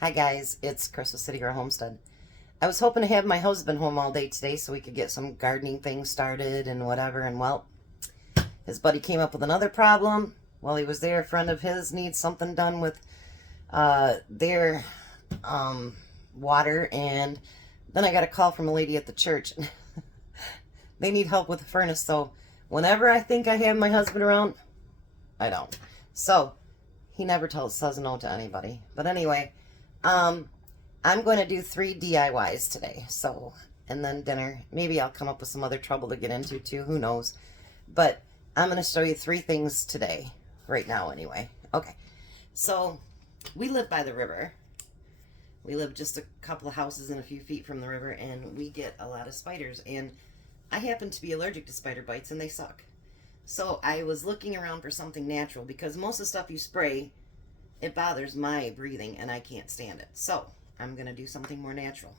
Hi guys, it's Crystal City Girl Homestead. I was hoping to have my husband home all day today so we could get some gardening things started and whatever, and well, his buddy came up with another problem. While he was there, a friend of his needs something done with their water, and then I got a call from a lady at the church. They need help with the furnace, so whenever I think I have my husband around, I don't. So, he never says no to anybody. But anyway, I'm going to do 3 DIYs today. So, and then dinner. Maybe I'll come up with some other trouble to get into too. Who knows? But I'm going to show you 3 things today. Right now, anyway. Okay. So, we live by the river. We live just a couple of houses and a few feet from the river, and we get a lot of spiders. And I happen to be allergic to spider bites, and they suck. So I was looking around for something natural because most of the stuff you spray, it bothers my breathing and I can't stand it. So I'm going to do something more natural.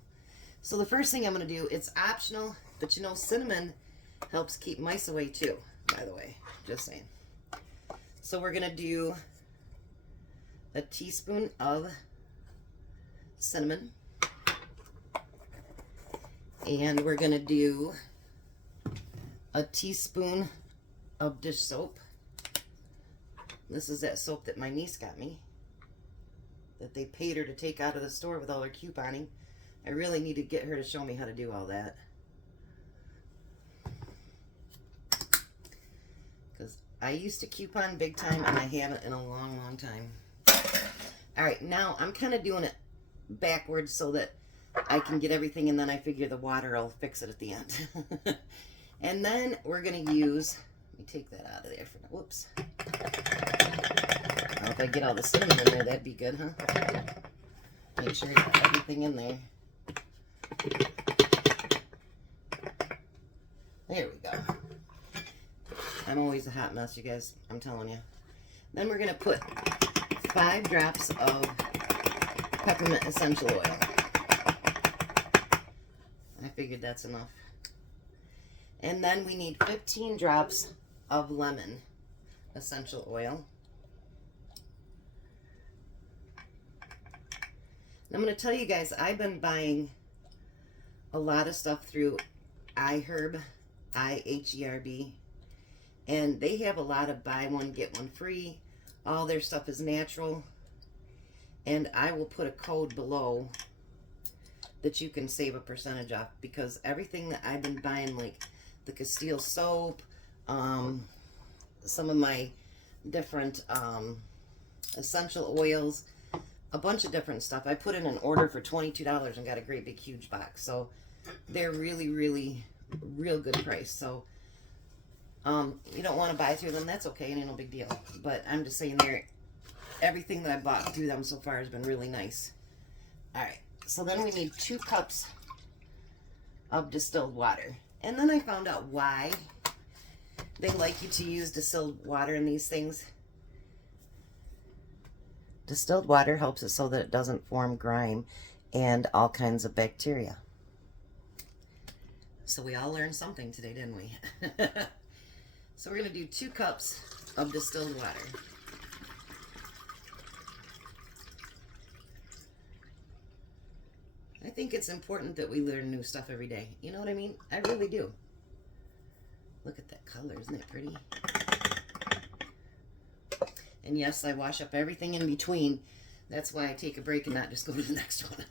So the first thing I'm going to do, it's optional, but you know cinnamon helps keep mice away too, by the way. Just saying. So we're going to do a teaspoon of cinnamon. And we're going to do a teaspoon of dish soap. This is that soap that my niece got me, that they paid her to take out of the store with all her couponing. I really need to get her to show me how to do all that, because I used to coupon big time and I haven't in a long time. Alright, now I'm kind of doing it backwards so that I can get everything, and then I figure the water will fix it at the end. And then we're going to use, let me take that out of there for now. Whoops. Well, if I get all the cinnamon in there, that'd be good, huh? Make sure you got everything in there. There we go. I'm always a hot mess, you guys. I'm telling you. Then we're going to put 5 drops of Peppermint Essential Oil. I figured that's enough. And then we need 15 drops of lemon essential oil. And I'm going to tell you guys, I've been buying a lot of stuff through iHerb, I-H-E-R-B, and they have a lot of buy one, get one free. All their stuff is natural, and I will put a code below that you can save a percentage off, because everything that I've been buying, like the castile soap, some of my different essential oils, a bunch of different stuff. I put in an order for $22 and got a great big huge box. So they're really real good price. So you don't want to buy through them, that's okay, it ain't no big deal. But I'm just saying, everything that I bought through them so far has been really nice. Alright, so then we need 2 cups of distilled water. And then I found out why they like you to use distilled water in these things. Distilled water helps it so that it doesn't form grime and all kinds of bacteria. So we all learned something today, didn't we? So we're going to do 2 cups of distilled water. I think it's important that we learn new stuff every day. You know what I mean? I really do. Look at that color. Isn't that pretty? And yes, I wash up everything in between. That's why I take a break and not just go to the next one.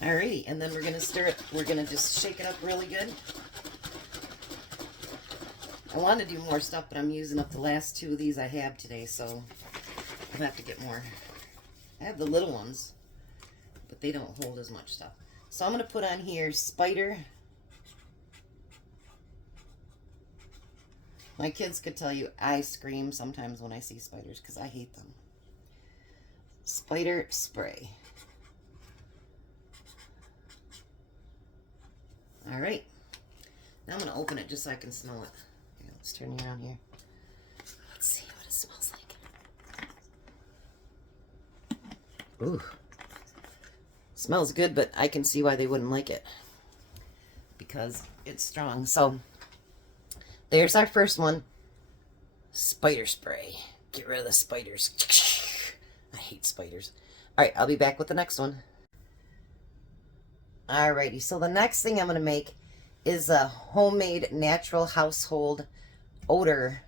Alrighty, and then we're going to stir it. We're going to just shake it up really good. I want to do more stuff, but I'm using up the last 2 of these I have today, so I'll have to get more. I have the little ones, but they don't hold as much stuff. So I'm going to put on here spider. My kids could tell you I scream sometimes when I see spiders because I hate them. Spider spray. Alright. Now I'm going to open it just so I can smell it. Okay, let's turn it around here. Let's see what it smells like. Ooh. Smells good, but I can see why they wouldn't like it, because it's strong. So there's our first one, spider spray. Get rid of the spiders. I hate spiders. All right, I'll be back with the next one. Alrighty, so the next thing I'm going to make is a homemade natural household odor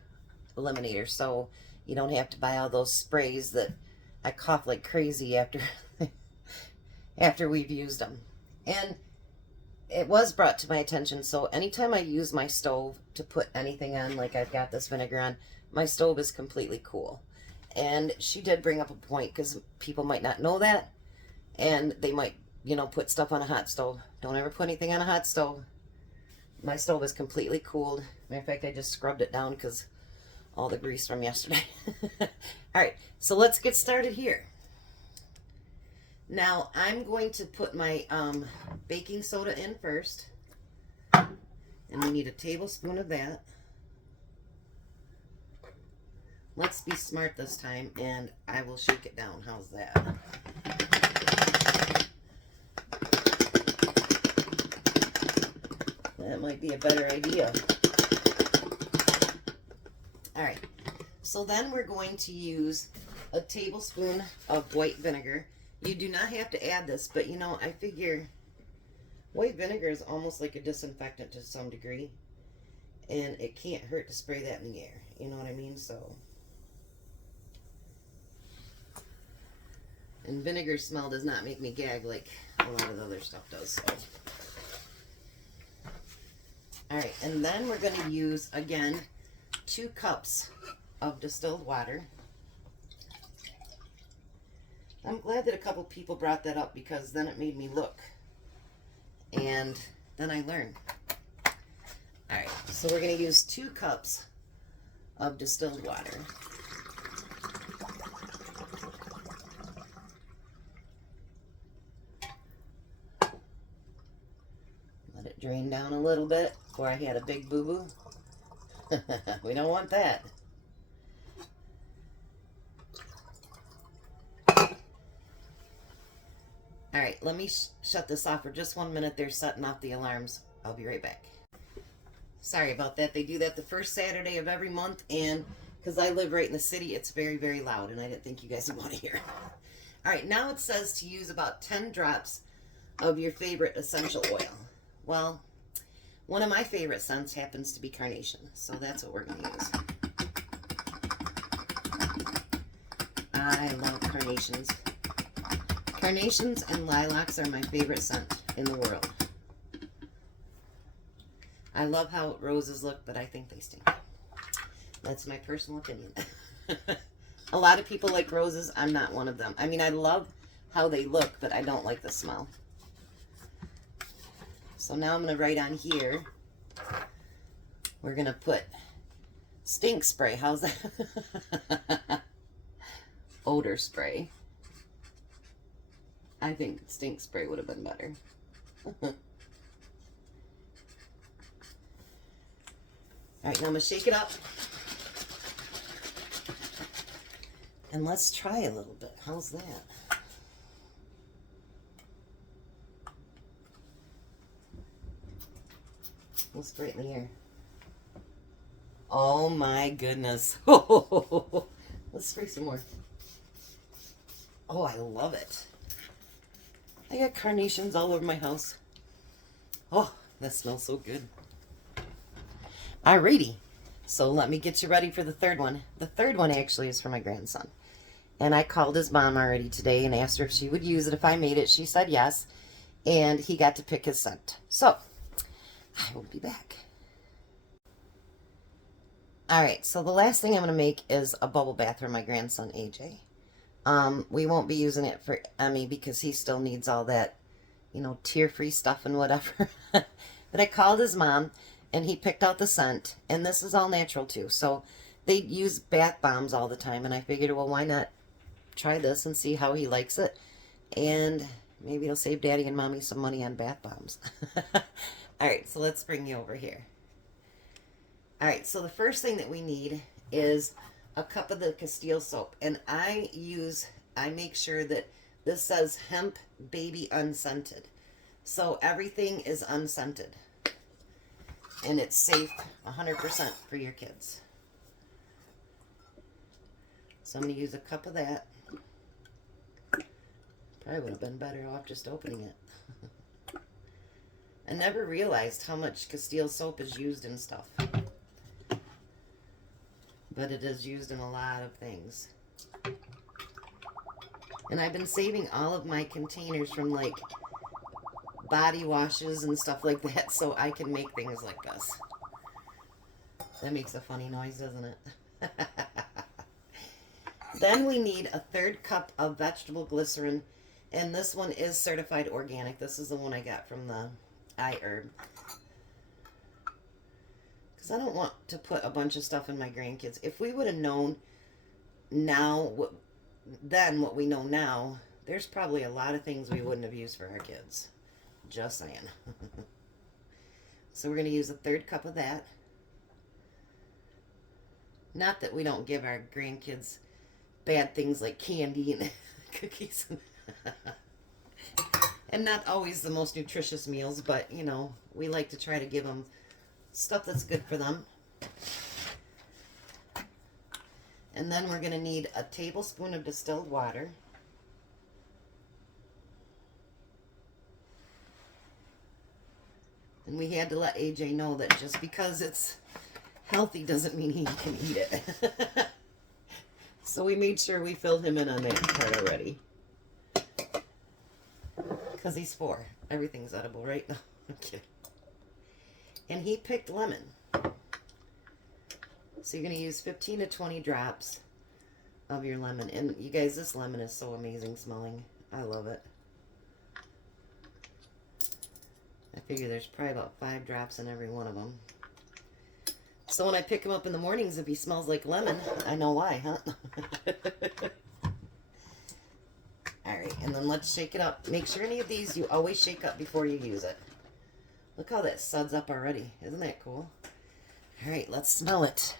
eliminator. So you don't have to buy all those sprays that I cough like crazy after after we've used them. And it was brought to my attention, so anytime I use my stove to put anything on, like I've got this vinegar on, my stove is completely cool. And she did bring up a point, because people might not know that, and they might, you know, put stuff on a hot stove. Don't ever put anything on a hot stove. My stove is completely cooled. Matter of fact, I just scrubbed it down because all the grease from yesterday. All right, so let's get started here. Now, I'm going to put my baking soda in first. And we need a tablespoon of that. Let's be smart this time, and I will shake it down. How's that? That might be a better idea. All right. So then we're going to use a tablespoon of white vinegar. You do not have to add this, but you know, I figure white vinegar is almost like a disinfectant to some degree, and it can't hurt to spray that in the air. You know what I mean? So, and vinegar smell does not make me gag like a lot of the other stuff does. So, all right, and then we're going to use again 2 cups of distilled water. I'm glad that a couple people brought that up, because then it made me look. And then I learned. Alright, so we're going to use 2 cups of distilled water. Let it drain down a little bit before I had a big boo-boo. We don't want that. Alright, let me shut this off for just 1 minute. They're setting off the alarms. I'll be right back. Sorry about that. They do that the first Saturday of every month, and because I live right in the city, it's very, very loud, and I didn't think you guys would want to hear. Alright, now it says to use about 10 drops of your favorite essential oil. Well, one of my favorite scents happens to be carnation, so that's what we're going to use. I love carnations. Carnations and lilacs are my favorite scent in the world. I love how roses look, but I think they stink. That's my personal opinion. A lot of people like roses. I'm not one of them. I mean, I love how they look, but I don't like the smell. So now I'm going to write on here, we're going to put stink spray. How's that? Odor spray. I think stink spray would have been better. Alright, now I'm going to shake it up. And let's try a little bit. How's that? We'll spray it in the air. Oh my goodness. Let's spray some more. Oh, I love it. I got carnations all over my house. Oh, that smells so good. Alrighty, so let me get you ready for the third one. The third one actually is for my grandson. And I called his mom already today and asked her if she would use it if I made it. She said yes, and he got to pick his scent. So, I will be back. Alright, so the last thing I'm going to make is a bubble bath for my grandson, AJ. We won't be using it for Emmy because he still needs all that, you know, tear-free stuff and whatever. But I called his mom, and he picked out the scent, and this is all natural too. So they use bath bombs all the time, and I figured, well, why not try this and see how he likes it, and maybe it'll save Daddy and Mommy some money on bath bombs. Alright, so let's bring you over here. Alright, so the first thing that we need is a cup of the Castile soap, and I make sure that this says hemp baby unscented, so everything is unscented, and it's safe 100% for your kids. So I'm going to use a cup of that. Probably would have been better off just opening it. I never realized how much castile soap is used in stuff. But it is used in a lot of things. And I've been saving all of my containers from like body washes and stuff like that so I can make things like this. That makes a funny noise, doesn't it? Then we need a 1/3 cup of vegetable glycerin. And this one is certified organic. This is the one I got from the iHerb. Because I don't want to put a bunch of stuff in my grandkids. If we would have known now, then what we know now, there's probably a lot of things we wouldn't have used for our kids. Just saying. So we're going to use a 1/3 cup of that. Not that we don't give our grandkids bad things like candy and cookies. And not always the most nutritious meals, but, you know, we like to try to give them stuff that's good for them. And then we're going to need a tablespoon of distilled water. And we had to let AJ know that just because it's healthy doesn't mean he can eat it. So we made sure we filled him in on that part already. Because he's 4. Everything's edible, right? No, I'm kidding. And he picked lemon. So you're going to use 15 to 20 drops of your lemon. And you guys, this lemon is so amazing smelling. I love it. I figure there's probably about 5 drops in every one of them. So when I pick him up in the mornings, if he smells like lemon, I know why, huh? Alright, and then let's shake it up. Make sure any of these you always shake up before you use it. Look how that suds up already. Isn't that cool? Alright, let's smell it.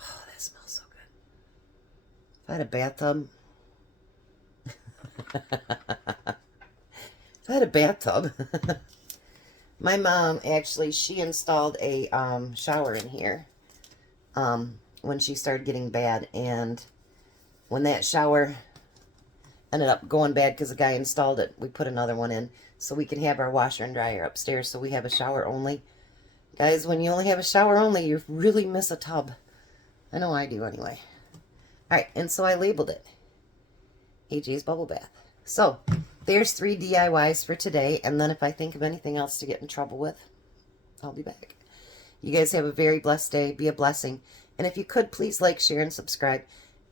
Oh, that smells so good. If I had a bathtub... If I had a bathtub... My mom, actually, she installed a shower in here when she started getting bad. And when that shower ended up going bad because the guy installed it, we put another one in so we can have our washer and dryer upstairs, so we have a shower only. Guys, when you only have a shower only, you really miss a tub. I know I do anyway. Alright, and so I labeled it AJ's Bubble Bath. So, there's 3 DIYs for today, and then if I think of anything else to get in trouble with, I'll be back. You guys have a very blessed day. Be a blessing. And if you could, please like, share, and subscribe,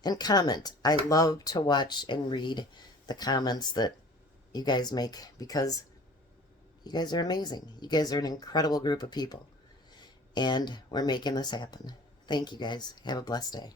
and comment. I love to watch and read the comments that you guys make because you guys are amazing. You guys are an incredible group of people, and we're making this happen. Thank you, guys. Have a blessed day.